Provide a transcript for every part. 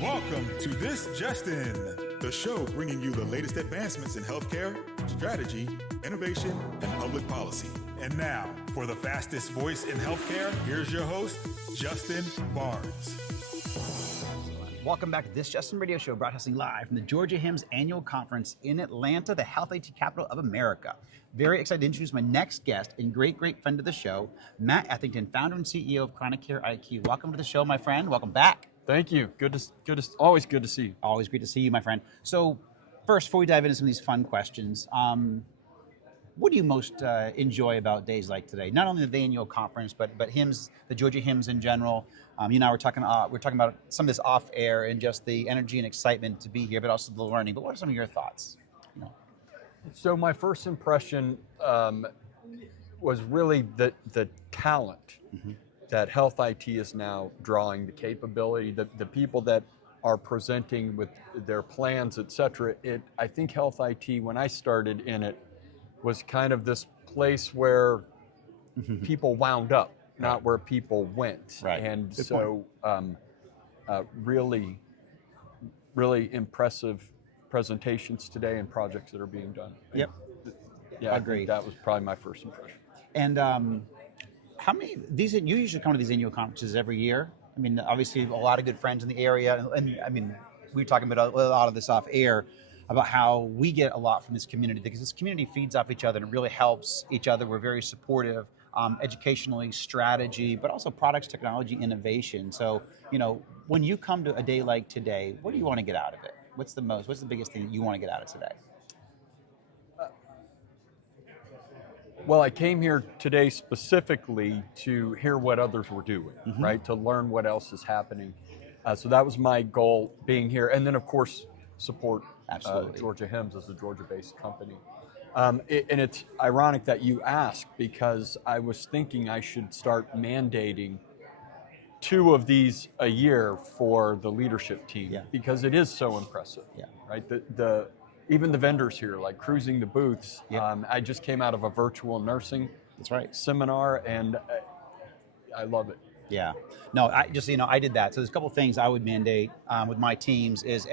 Welcome to This Just In, the show bringing you the latest advancements in healthcare, strategy, innovation, and public policy. And now, for the fastest voice in healthcare, here's your host, Justin Barnes. Welcome back to This Just In Radio Show, broadcasting live from the Georgia HIMSS Annual Conference in Atlanta, the health IT capital of America. Very excited to introduce my next guest and great friend of the show, Matt Ethington, founder and CEO of ChronicCareIQ. Welcome to the show, my friend. Welcome back. Thank you. Always good to see you. Always great to see you, my friend. So first, before we dive into some of these fun questions, what do you most enjoy about days like today? Not only the annual conference, but HIMSS, the Georgia HIMSS in general. You and I were talking about some of this off air and just the energy and excitement to be here, but also the learning. But what are some of your thoughts? So my first impression was really the talent that health IT is now drawing, the capability, the people that are presenting with their plans, et cetera. I think health IT, when I started in it, was kind of this place where people wound up, not where people went. Right. And good so really impressive presentations today and projects that are being done. Yep. Yeah, agreed. That was probably my first impression. And how many you usually come to these annual conferences every year? I mean, obviously a lot of good friends in the area, and I mean, we were talking about a lot of this off air about how we get a lot from this community, because this community feeds off each other and it really helps each other. We're very supportive, educationally, strategy, but also products, technology, innovation. So, when you come to a day like today, what do you want to get out of it? What's the biggest thing that you want to get out of today? Well, I came here today specifically to hear what others were doing, right? To learn what else is happening. So that was my goal being here. And then, of course, support Georgia HIMSS as a Georgia-based company. And it's ironic that you asked, because I was thinking I should start mandating 2 of these a year for the leadership team, because it is so impressive, right? Even the vendors here, like cruising the booths. I just came out of a virtual nursing seminar, and I love it. Yeah. No, I did that. So there's a couple of things I would mandate with my teams is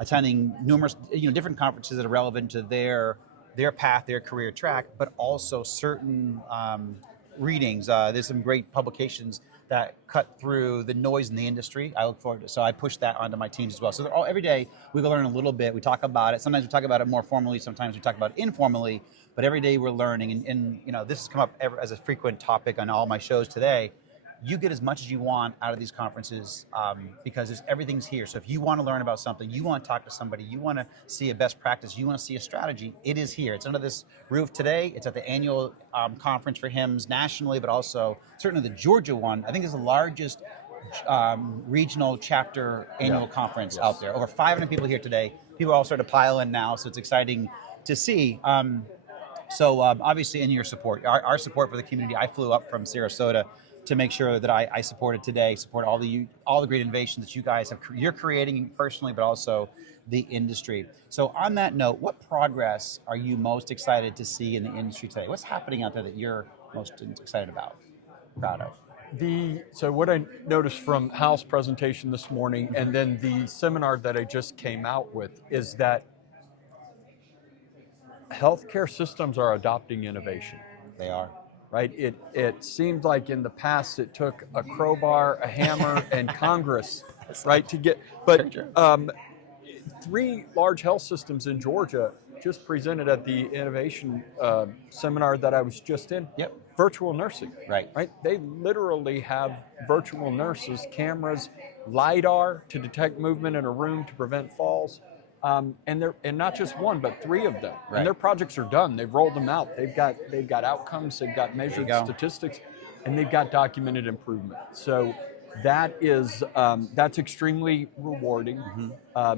attending numerous, different conferences that are relevant to their path, their career track, but also certain readings. There's some great publications that cut through the noise in the industry. I look forward to, so I push that onto my teams as well. So every day we learn a little bit. We talk about it. Sometimes we talk about it more formally. Sometimes we talk about it informally. But every day we're learning, and this has come up as a frequent topic on all my shows today. You get as much as you want out of these conferences because everything's here. So if you want to learn about something, you want to talk to somebody, you want to see a best practice, you want to see a strategy, it is here. It's under this roof today. It's at the annual conference for HIMSS nationally, but also certainly the Georgia one. I think it's the largest regional chapter annual conference out there. Over 500 people here today. People all started to pile in now, so it's exciting to see. So obviously in your support, our support for the community, I flew up from Sarasota to make sure that I supported today, support all the great innovations that you guys you're creating personally, but also the industry. So on that note, what progress are you most excited to see in the industry today? What's happening out there that you're most excited about, proud of? So what I noticed from Hal's presentation this morning, and then the seminar that I just came out with, is that healthcare systems are adopting innovation. They are. Right? It seemed like in the past it took a crowbar, a hammer, and Congress, right, to get. But 3 large health systems in Georgia just presented at the innovation seminar that I was just in. Virtual nursing. Right. They literally have virtual nurses, cameras, LiDAR to detect movement in a room to prevent falls. And not just 1, but 3 of them. And their projects are done. They've rolled them out. They've got outcomes. They've got measured statistics, and they've got documented improvement. So that is that's extremely rewarding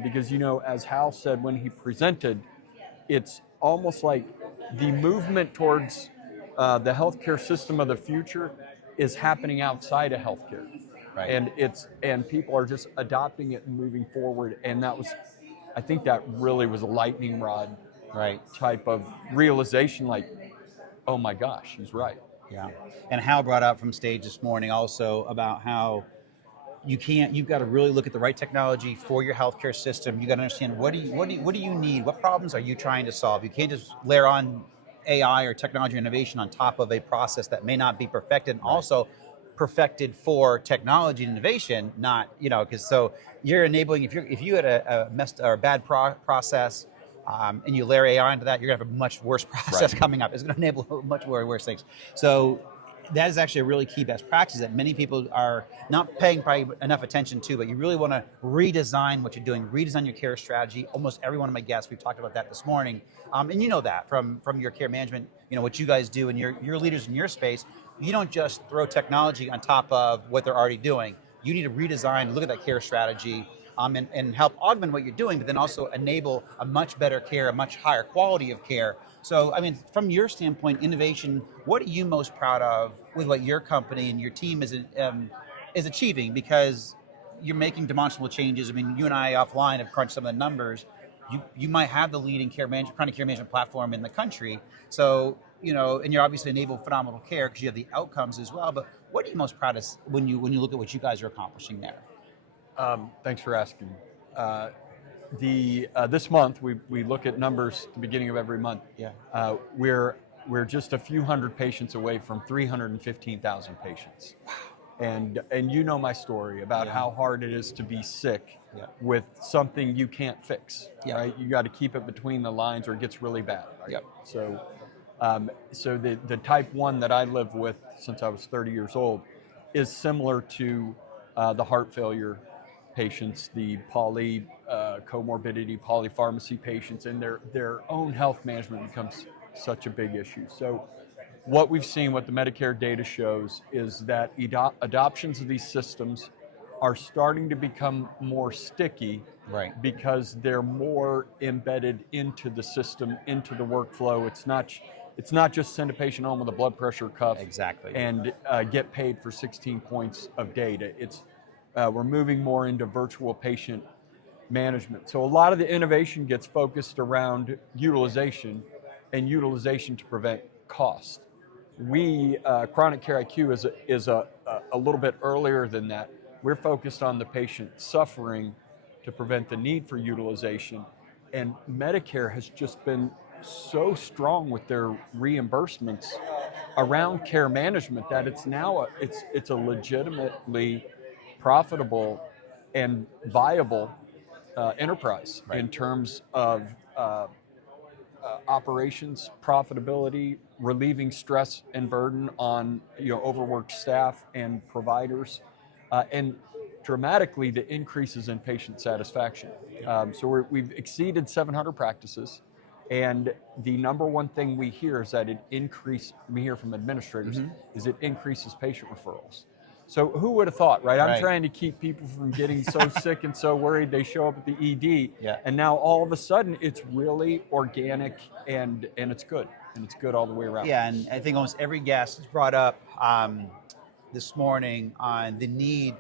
because as Hal said when he presented, it's almost like the movement towards the healthcare system of the future is happening outside of healthcare, and people are just adopting it and moving forward. And I think that really was a lightning rod type of realization, like, oh my gosh, he's right. Yeah. And Hal brought up from stage this morning also about how you've got to really look at the right technology for your healthcare system. You got to understand what do you need? What problems are you trying to solve? You can't just layer on AI or technology innovation on top of a process that may not be perfected, and also perfected for technology and innovation, not, because so you're enabling, if you had a messed or a bad process, and you layer AI into that, you're gonna have a much worse process coming up. It's gonna enable much worse things. So that is actually a really key best practice that many people are not paying probably enough attention to, but you really want to redesign what you're doing, redesign your care strategy. Almost every one of my guests, we've talked about that this morning. And you know that from your care management, what you guys do and your leaders in your space, you don't just throw technology on top of what they're already doing. You need to redesign, look at that care strategy, and help augment what you're doing, but then also enable a much better care, a much higher quality of care. So, I mean, from your standpoint, innovation, what are you most proud of with what your company and your team is achieving? Because you're making demonstrable changes. I mean, you and I offline have crunched some of the numbers. You might have the leading chronic care management platform in the country. So, and you're obviously enable phenomenal care because you have the outcomes as well. But what are you most proud of when you look at what you guys are accomplishing there? Thanks for asking. This month we look at numbers at the beginning of every month. Yeah. We're just a few hundred patients away from 315,000 patients. And you know my story about how hard it is to be sick with something you can't fix. Right? You got to keep it between the lines or it gets really bad. Right? So the type 1 that I live with since I was 30 years old is similar to the heart failure patients, the comorbidity, polypharmacy patients, and their own health management becomes such a big issue. So what we've seen, what the Medicare data shows, is that adoptions of these systems are starting to become more sticky because they're more embedded into the system, into the workflow. It's not just send a patient home with a blood pressure cuff and get paid for 16 points of data. We're moving more into virtual patient management. So a lot of the innovation gets focused around utilization and utilization to prevent cost. We, ChronicCareIQ is a little bit earlier than that. We're focused on the patient suffering to prevent the need for utilization. And Medicare has just been so strong with their reimbursements around care management that it's now it's a legitimately profitable and viable enterprise in terms of operations, profitability, relieving stress and burden on overworked staff and providers, and dramatically the increases in patient satisfaction. So we've exceeded 700 practices, and the number one thing we hear is that we hear from administrators, is it increases patient referrals. So who would have thought, right? I'm trying to keep people from getting so sick and so worried they show up at the ED, and now all of a sudden it's really organic and it's good, and it's good all the way around. Yeah, and I think almost every guest has brought up this morning on the need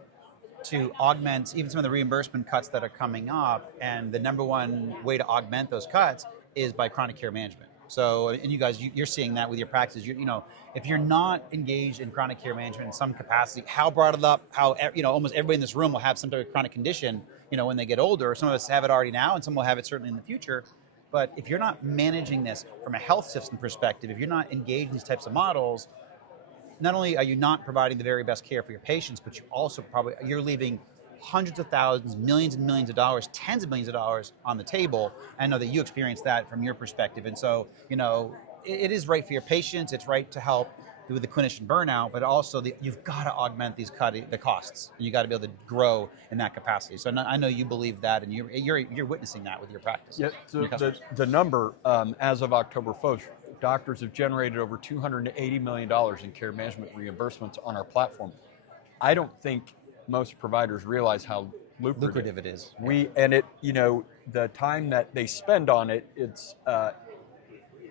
to augment even some of the reimbursement cuts that are coming up, and the number one way to augment those cuts is by chronic care management. So, and you guys, you're seeing that with your practices. If you're not engaged in chronic care management in some capacity, Hal brought it up, how almost everybody in this room will have some type of chronic condition, when they get older. Some of us have it already now, and some will have it certainly in the future. But if you're not managing this from a health system perspective, if you're not engaged in these types of models, not only are you not providing the very best care for your patients, but you're leaving hundreds of thousands, millions and millions of dollars, tens of millions of dollars on the table. I know that you experienced that from your perspective. And so, it is right for your patients. It's right to help with the clinician burnout, but also you've got to augment the costs. You got to be able to grow in that capacity. So I know you believe that, and you're witnessing that with your practice. Yeah. So the number as of October 1st, doctors have generated over $280 million in care management reimbursements on our platform. I don't think most providers realize how lucrative it is. The time that they spend on it, it's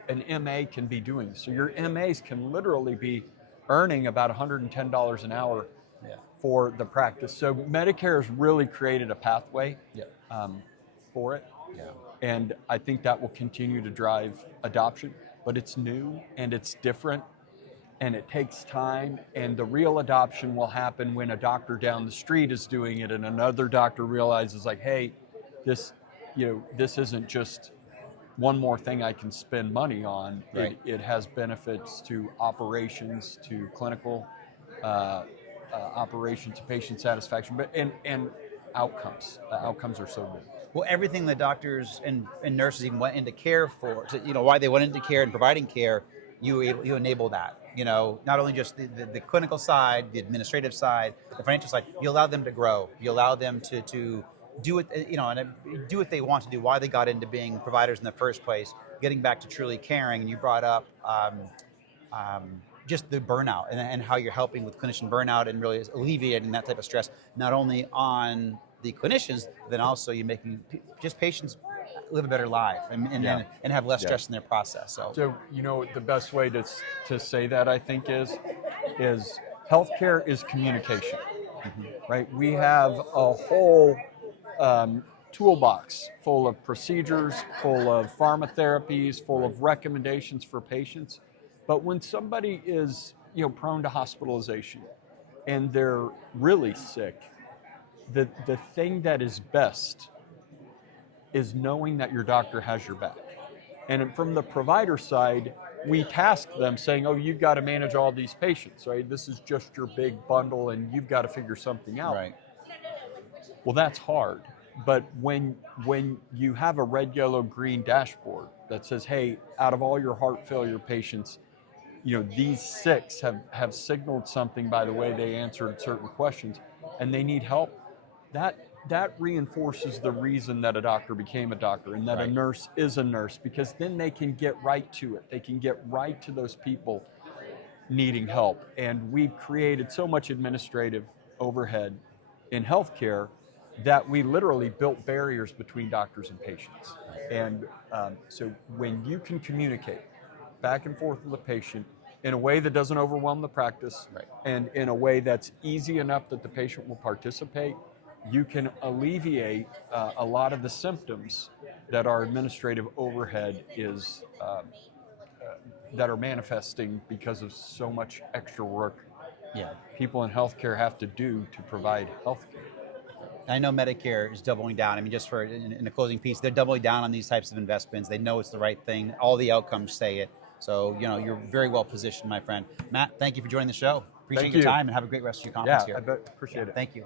an MA can be doing. So your MAs can literally be earning about $110 an hour for the practice. So Medicare has really created a pathway for it. Yeah. And I think that will continue to drive adoption, but it's new and it's different. and it takes time, and the real adoption will happen when a doctor down the street is doing it and another doctor realizes like, hey, this isn't just one more thing I can spend money on. Right. It has benefits to operations, to clinical operations, to patient satisfaction, but and outcomes. Outcomes are so good. Well, everything the doctors and nurses even went into care for, so, why they went into care and providing care, you enable that. Not only just the clinical side, the administrative side, the financial side, you allow them to grow. You allow them to do it, and do what they want to do, why they got into being providers in the first place, getting back to truly caring. And you brought up just the burnout and how you're helping with clinician burnout and really alleviating that type of stress, not only on the clinicians, but then also you're making just patients live a better life and have less stress in their process. So the best way to say that, I think, is healthcare is communication, right? We have a whole toolbox full of procedures, full of pharmatherapies, full of recommendations for patients. But when somebody is, prone to hospitalization and they're really sick, the thing that is best is knowing that your doctor has your back. And from the provider side, we task them saying, oh, you've got to manage all these patients, right? This is just your big bundle and you've got to figure something out. Right. Well, that's hard. But when you have a red, yellow, green dashboard that says, hey, out of all your heart failure patients, these 6 have signaled something by the way they answered certain questions and they need help, that reinforces the reason that a doctor became a doctor and that a nurse is a nurse, because then they can get right to it. They can get right to those people needing help. And we've created so much administrative overhead in healthcare that we literally built barriers between doctors and patients. And so when you can communicate back and forth with the patient in a way that doesn't overwhelm the practice, and in a way that's easy enough that the patient will participate, you can alleviate a lot of the symptoms that our administrative overhead is, that are manifesting because of so much extra work people in healthcare have to do to provide healthcare. I know Medicare is doubling down. I mean, just for in the closing piece, they're doubling down on these types of investments. They know it's the right thing. All the outcomes say it. So, you're very well positioned, my friend. Matt, thank you for joining the show. Appreciate your time and have a great rest of your conference here. I appreciate it. Thank you.